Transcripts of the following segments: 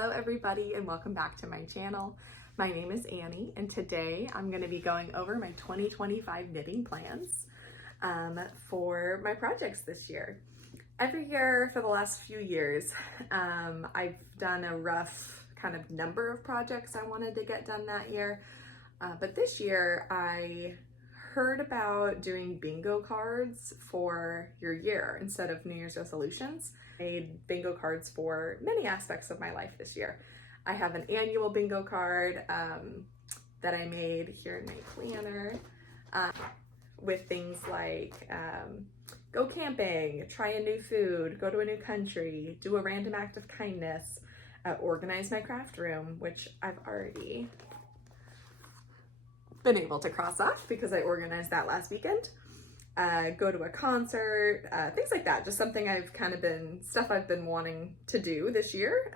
Hello everybody and welcome back to my channel. My name is Annie and today I'm going to be going over my 2025 knitting plans for my projects this year. Every year for the last few years I've done a rough kind of number of projects I wanted to get done that year, but this year I heard about doing bingo cards for your year instead of New Year's resolutions. I made bingo cards for many aspects of my life this year. I have an annual bingo card that I made here in my planner with things like go camping, try a new food, go to a new country, do a random act of kindness, organize my craft room, which I've already been able to cross off because I organized that last weekend. Go to a concert, things like that. Just something stuff I've been wanting to do this year.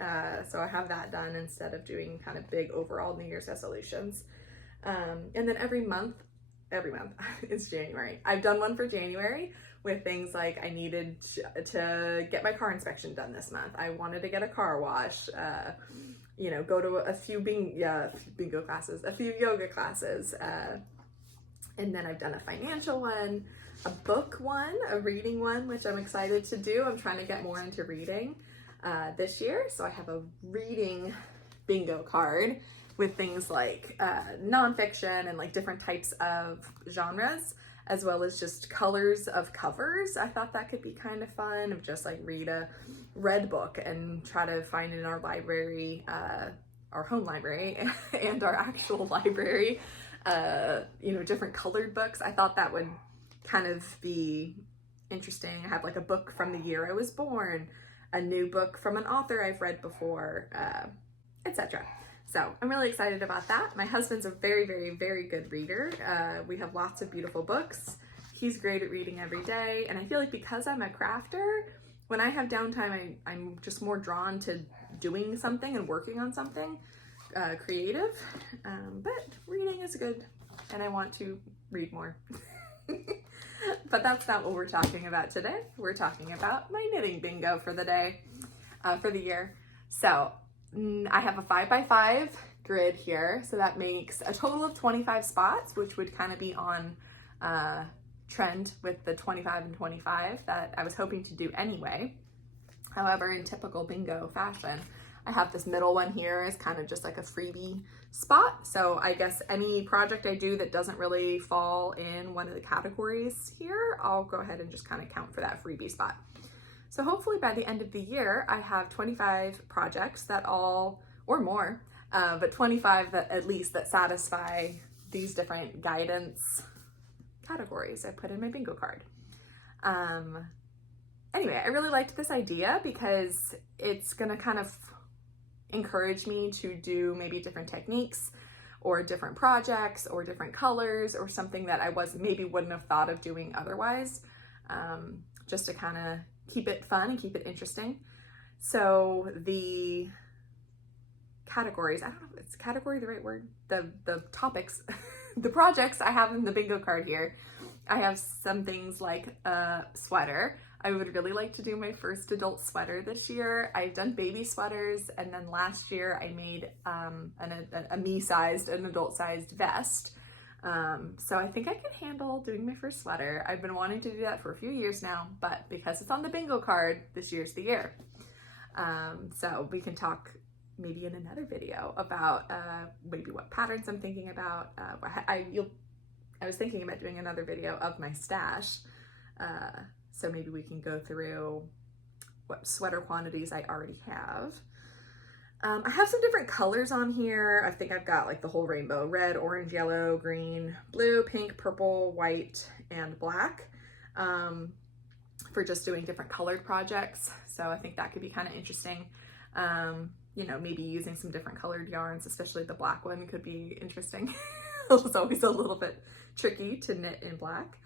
So I have that done instead of doing kind of big overall New Year's resolutions. And then every month, it's January. I've done one for January with things like I needed to get my car inspection done this month. I wanted to get a car wash, go to a few bingo classes, a few yoga classes. And then I've done a financial one, a book one, a reading one, which I'm excited to do. I'm trying to get more into reading this year. So I have a reading bingo card with things like nonfiction and like different types of genres, as well as just colors of covers. I thought that could be kind of fun, of just like read a red book and try to find in our library, our home library and our actual library, different colored books. I thought that would kind of be interesting. I have like a book from the year I was born, a new book from an author I've read before, etc. So I'm really excited about that. My husband's a very, very, very good reader. We have lots of beautiful books. He's great at reading every day. And I feel like because I'm a crafter, when I have downtime, I'm just more drawn to doing something and working on something creative. But reading is good and I want to read more. But that's not what we're talking about today. We're talking about my knitting bingo for the day, for the year. So I have a 5x5 grid here. So that makes a total of 25 spots, which would kind of be on trend with the 25 and 25 that I was hoping to do anyway. However, in typical bingo fashion, I have this middle one here is kind of just like a freebie spot. So I guess any project I do that doesn't really fall in one of the categories here, I'll go ahead and just kind of count for that freebie spot. So hopefully by the end of the year, I have 25 projects that all, or more, but 25 that at least that satisfy these different guidance categories I put in my bingo card. Anyway, I really liked this idea because it's gonna kind of encourage me to do maybe different techniques or different projects or different colors or something that I wouldn't have thought of doing otherwise, just to kind of keep it fun and keep it interesting. So the categories, I don't know if it's category the right word, the topics, the projects I have in the bingo card here. I have some things like a sweater. I would really like to do my first adult sweater this year. I've done baby sweaters, and then last year I made a me-sized, an adult-sized vest. So I think I can handle doing my first sweater. I've been wanting to do that for a few years now, but because it's on the bingo card, this year's the year. So we can talk maybe in another video about maybe what patterns I'm thinking about. I was thinking about doing another video of my stash. So maybe we can go through what sweater quantities I already have. I have some different colors on here. I think I've got like the whole rainbow: red, orange, yellow, green, blue, pink, purple, white, and black, for just doing different colored projects. So I think that could be kind of interesting. Maybe using some different colored yarns, especially the black one could be interesting. It's always a little bit tricky to knit in black.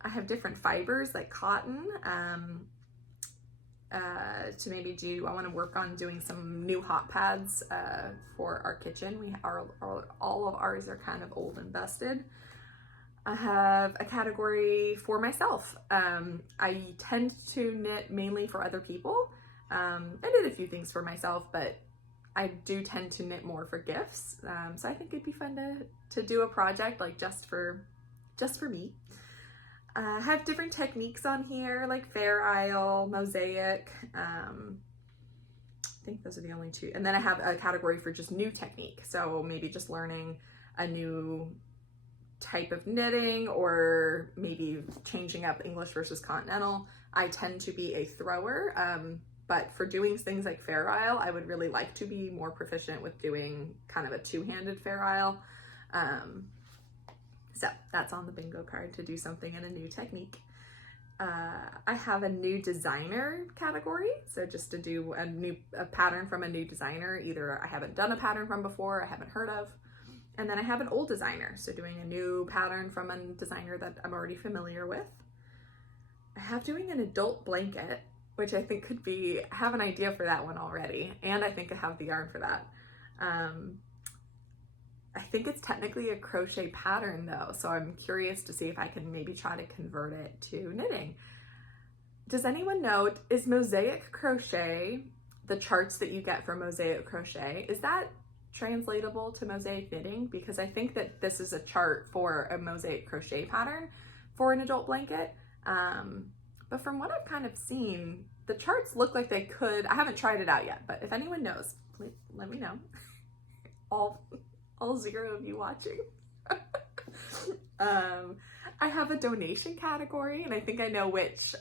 I have different fibers like cotton to maybe I want to work on doing some new hot pads for our kitchen. All of ours are kind of old and busted. I have a category for myself. I tend to knit mainly for other people. I did a few things for myself, but I do tend to knit more for gifts. So I think it'd be fun to do a project like just for me. I have different techniques on here, like Fair Isle, Mosaic. I think those are the only two. And then I have a category for just new technique. So maybe just learning a new type of knitting, or maybe changing up English versus continental. I tend to be a thrower, but for doing things like Fair Isle, I would really like to be more proficient with doing kind of a two-handed Fair Isle. So that's on the bingo card, to do something in a new technique. I have a new designer category. So just to do a pattern from a new designer, either I haven't done a pattern from before, I haven't heard of. And then I have an old designer. So doing a new pattern from a designer that I'm already familiar with. I have doing an adult blanket, which I think could be, I have an idea for that one already. And I think I have the yarn for that. I think it's technically a crochet pattern though, so I'm curious to see if I can maybe try to convert it to knitting. Does anyone know, is Mosaic Crochet, the charts that you get for Mosaic Crochet, is that translatable to Mosaic Knitting? Because I think that this is a chart for a Mosaic Crochet pattern for an adult blanket. But from what I've kind of seen, the charts look like they could, I haven't tried it out yet, but if anyone knows, please let me know. All 0 of you watching. I have a donation category, and I think I know which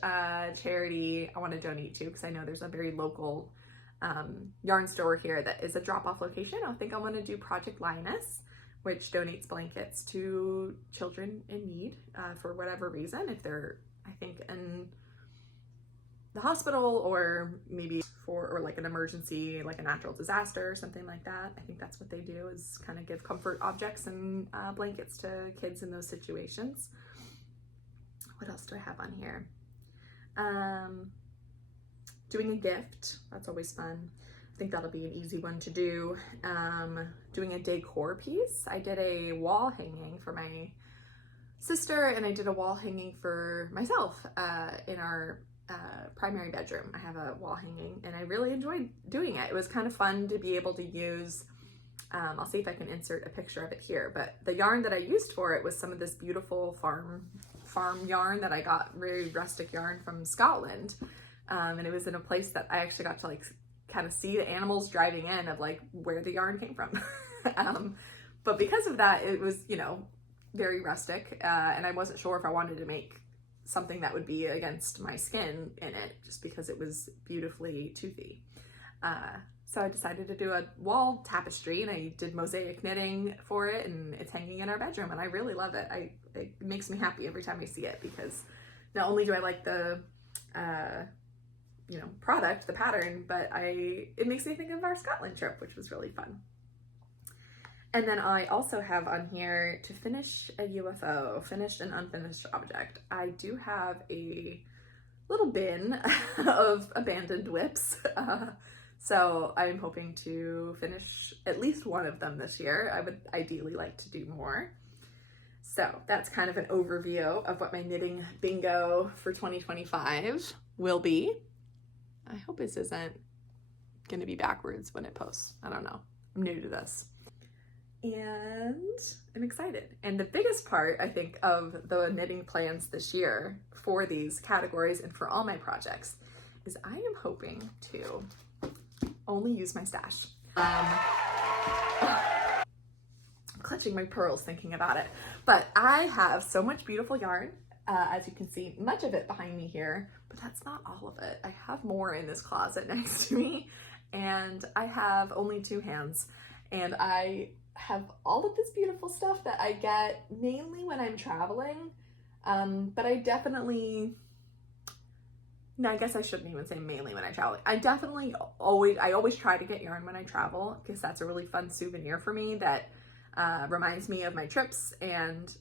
charity I want to donate to, because I know there's a very local yarn store here that is a drop-off location. I think I want to do Project Linus, which donates blankets to children in need for whatever reason, if they're, I think, in the hospital, or maybe or like an emergency, like a natural disaster or something like that. I think that's what they do, is kind of give comfort objects and blankets to kids in those situations. What else do I have on here? Doing a gift, that's always fun. I think that'll be an easy one to do. Doing a decor piece. I did a wall hanging for my sister, and I did a wall hanging for myself in our primary bedroom. I have a wall hanging, and I really enjoyed doing it. It was kind of fun to be able to use, I'll see if I can insert a picture of it here, but the yarn that I used for it was some of this beautiful farm yarn that I got, very rustic yarn from Scotland. And it was in a place that I actually got to like kind of see the animals driving in of like where the yarn came from. But because of that, it was, you know, very rustic, and I wasn't sure if I wanted to make something that would be against my skin in it, just because it was beautifully toothy. So I decided to do a wall tapestry, and I did mosaic knitting for it, and it's hanging in our bedroom, and I really love it. It makes me happy every time I see it, because not only do I like the you know, product, the pattern, but it makes me think of our Scotland trip, which was really fun. And then I also have on here to finish a UFO, finished and unfinished object. I do have a little bin of abandoned whips. So I'm hoping to finish at least one of them this year. I would ideally like to do more. So that's kind of an overview of what my knitting bingo for 2025 will be. I hope this isn't going to be backwards when it posts. I don't know. I'm new to this. And I'm excited. And the biggest part, I think, of the knitting plans this year for these categories and for all my projects is I am hoping to only use my stash. I'm clutching my pearls thinking about it. But I have so much beautiful yarn. As you can see, much of it behind me here, but that's not all of it. I have more in this closet next to me, and I have only 2 hands. And I have all of this beautiful stuff that I get mainly when I'm traveling, but I definitely, no, I guess I shouldn't even say mainly when I travel. I always try to get yarn when I travel, because that's a really fun souvenir for me that reminds me of my trips, and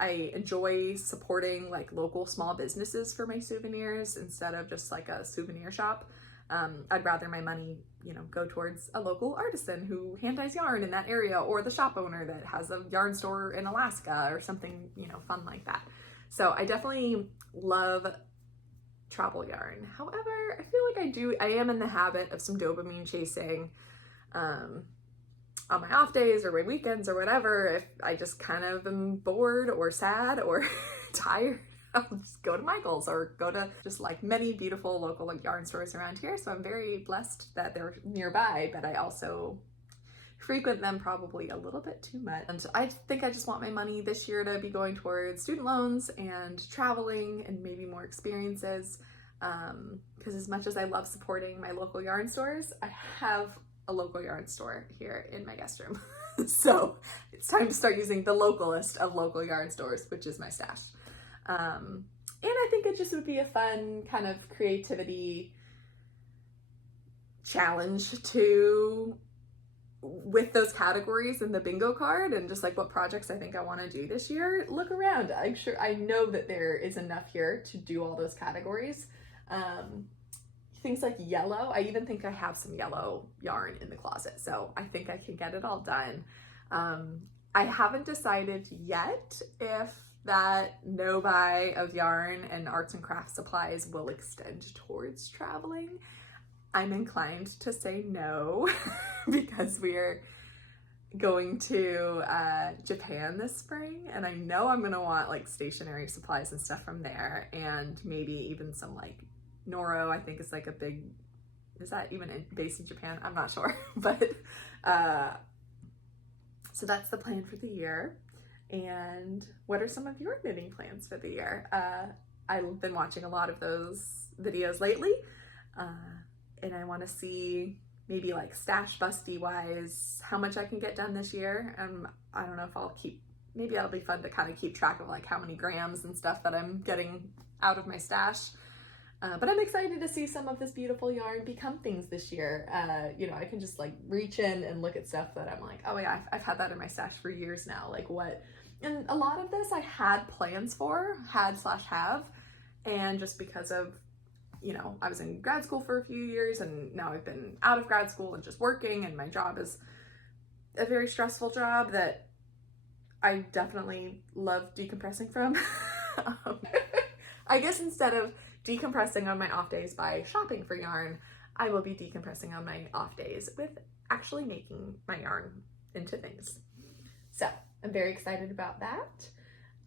I enjoy supporting like local small businesses for my souvenirs instead of just like a souvenir shop. I'd rather my money, you know, go towards a local artisan who hand dyes yarn in that area, or the shop owner that has a yarn store in Alaska or something, you know, fun like that. So I definitely love travel yarn. However, I feel like I am in the habit of some dopamine chasing. on my off days or my weekends or whatever, if I just kind of am bored or sad or tired, I'll just go to Michael's or go to just like many beautiful local like yarn stores around here. So I'm very blessed that they're nearby, but I also frequent them probably a little bit too much. And I think I just want my money this year to be going towards student loans and traveling and maybe more experiences. Because as much as I love supporting my local yarn stores, I have a local yarn store here in my guest room. So it's time to start using the localest of local yarn stores, which is my stash. And I think it just would be a fun kind of creativity challenge with those categories in the bingo card and just like what projects I think I want to do this year. Look around. I know that there is enough here to do all those categories. Things like yellow, I even think I have some yellow yarn in the closet, so I think I can get it all done. I haven't decided yet if that no buy of yarn and arts and crafts supplies will extend towards traveling. I'm inclined to say no because we're going to Japan this spring, and I know I'm gonna want like stationery supplies and stuff from there, and maybe even some like Noro, I think is like a big, is that even based in Japan? I'm not sure, but so that's the plan for the year. And what are some of your knitting plans for the year? I've been watching a lot of those videos lately, and I want to see maybe like stash busty wise how much I can get done this year. I don't know if I'll maybe that'll be fun to kind of keep track of like how many grams and stuff that I'm getting out of my stash. But I'm excited to see some of this beautiful yarn become things this year. I can just like reach in and look at stuff that I'm like, oh yeah, I've had that in my stash for years now. Like what? And a lot of this I had plans for, have, and just because of, I was in grad school for a few years and now I've been out of grad school and just working, and my job is a very stressful job that I definitely love decompressing from. I guess instead of decompressing on my off days by shopping for yarn, I will be decompressing on my off days with actually making my yarn into things. So I'm very excited about that.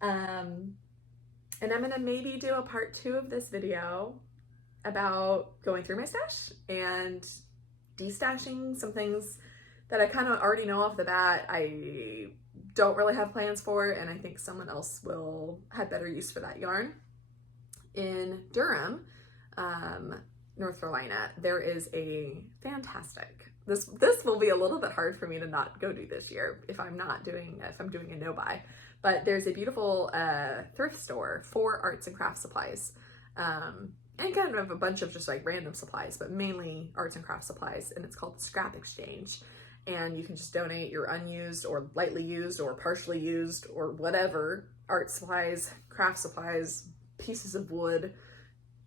And I'm gonna maybe do a part 2 of this video about going through my stash and destashing some things that I kind of already know off the bat I don't really have plans for, and I think someone else will have better use for that yarn. In Durham, North Carolina, there is a fantastic, this will be a little bit hard for me to not go do this year if I'm doing a no buy, but there's a beautiful thrift store for arts and crafts supplies, and kind of a bunch of just like random supplies, but mainly arts and crafts supplies, and it's called Scrap Exchange. And you can just donate your unused or lightly used or partially used or whatever art supplies, craft supplies, pieces of wood,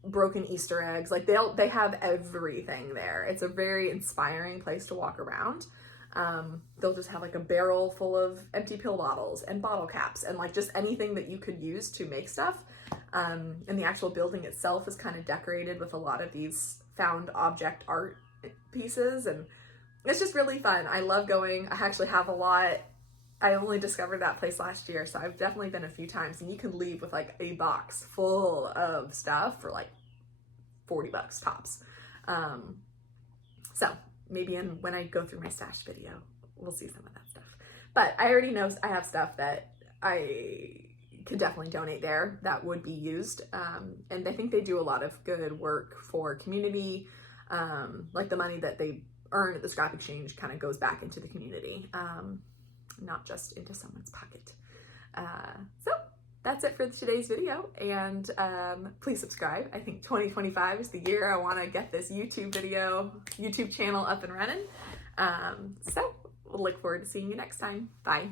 broken Easter eggs. Like they have everything there. It's a very inspiring place to walk around. They'll just have like a barrel full of empty pill bottles and bottle caps and like just anything that you could use to make stuff. And the actual building itself is kind of decorated with a lot of these found object art pieces, and it's just really fun. I love going. I actually have a lot. I only discovered that place last year, so I've definitely been a few times, and you can leave with like a box full of stuff for like $40 tops. So maybe when I go through my stash video, we'll see some of that stuff. But I already know I have stuff that I could definitely donate there that would be used. And I think they do a lot of good work for community. Like the money that they earn at the Scrap Exchange kind of goes back into the community, not just into someone's pocket. So that's it for today's video, and please subscribe. I think 2025 is the year I want to get this YouTube channel up and running. So we'll look forward to seeing you next time. Bye.